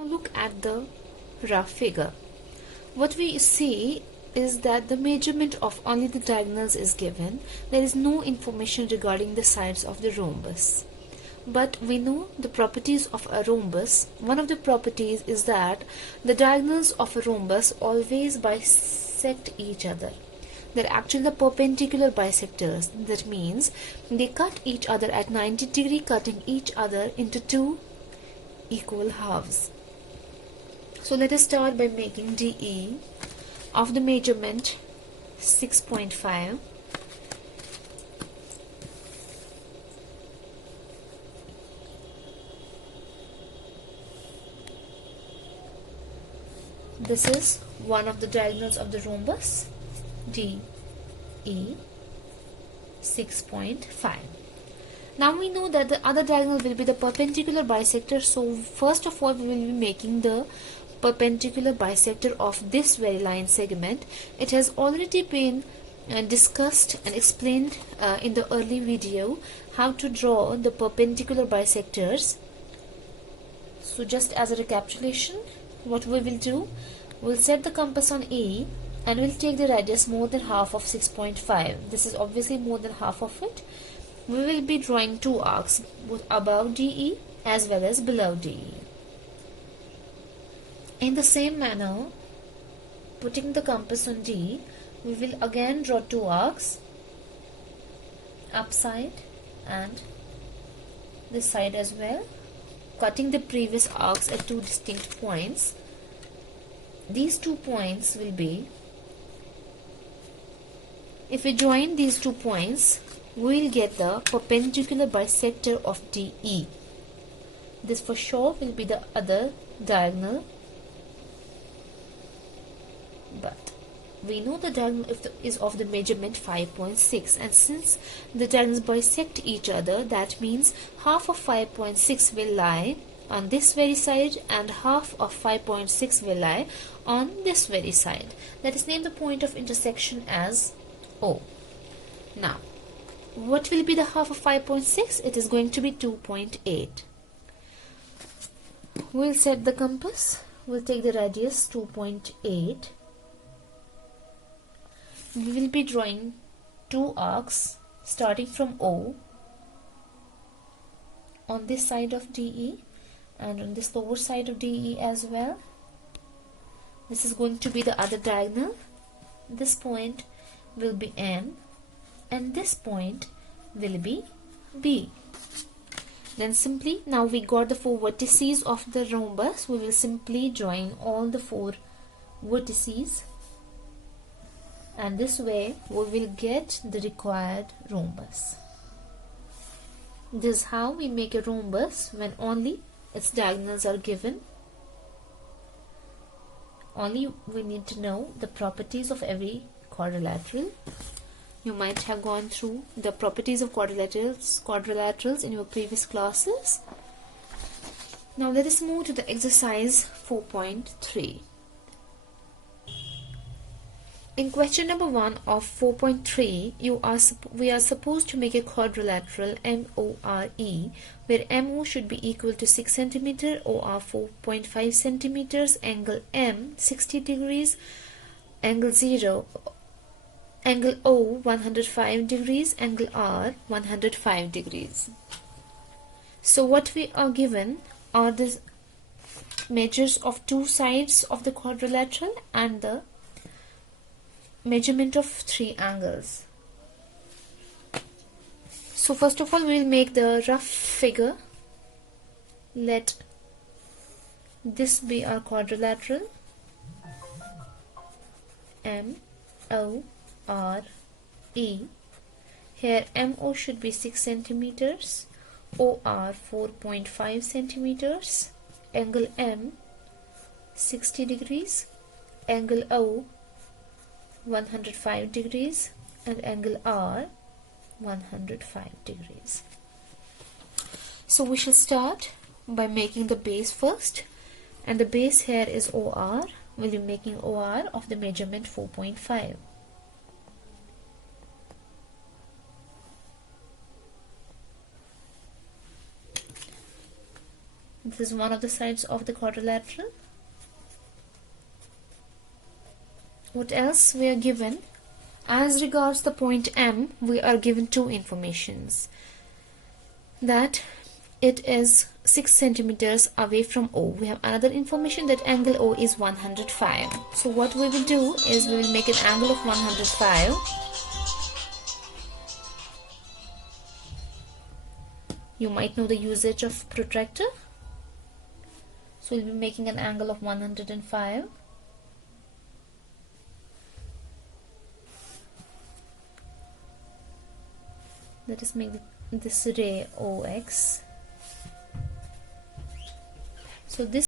Look at the rough figure. What we see is that the measurement of only the diagonals is given. There is no information regarding the sides of the rhombus. But we know the properties of a rhombus. One of the properties is that the diagonals of a rhombus always bisect each other. They're actually the perpendicular bisectors. That means they cut each other at 90 degree, cutting each other into two equal halves. So let us start by making DE of the measurement 6.5. This is one of the diagonals of the rhombus, DE 6.5. Now we know that the other diagonal will be the perpendicular bisector. So first of all, we will be making the perpendicular bisector of this very line segment. It has already been discussed and explained in the early video how to draw the perpendicular bisectors. So just as a recapitulation, what we will do, we'll set the compass on E and we'll take the radius more than half of 6.5. This is obviously more than half of it. We will be drawing two arcs, both above DE as well as below DE. In the same manner, putting the compass on D, we will again draw two arcs, upside and this side as well, cutting the previous arcs at two distinct points. These 2 points will be, if we join these 2 points, we will get the perpendicular bisector of DE. This for sure will be the other diagonal, but we know the diagonal is of the measurement 5.6, and since the diagonals bisect each other, that means half of 5.6 will lie on this very side and half of 5.6 will lie on this very side. Let us name the point of intersection as O. Now, what will be the half of 5.6? It is going to be 2.8. We'll set the compass. We'll take the radius 2.8. We will be drawing two arcs starting from O on this side of DE and on this lower side of DE as well. This is going to be the other diagonal. This point will be M and this point will be B. Then simply, now we got the four vertices of the rhombus, we will simply join all the four vertices, and this way we will get the required rhombus. This is how we make a rhombus when only its diagonals are given. Only we need to know the properties of every quadrilateral. You might have gone through the properties of quadrilaterals in your previous classes. Now let us move to the exercise 4.3. In question number 1 of 4.3, we are supposed to make a quadrilateral MORE, where MO should be equal to 6 cm, OR 4.5 cm, angle M 60 degrees, angle O 105 degrees, angle R 105 degrees. So what we are given are the measures of two sides of the quadrilateral and the measurement of three angles. So first of all, we will make the rough figure. Let this be our quadrilateral MORE. Here MO should be 6 centimeters, OR 4.5 centimeters, angle M 60 degrees, angle O 105 degrees, and angle R 105 degrees. So we shall start by making the base first, and the base here is OR. We'll be making OR of the measurement 4.5. This is one of the sides of the quadrilateral. What else we are given? As regards the point M, we are given two informations. That it is 6 centimeters away from O. We have another information that angle O is 105. So what we will do is we will make an angle of 105. You might know the usage of protractor. So we'll be making an angle of 105. Let us make this ray OX. So this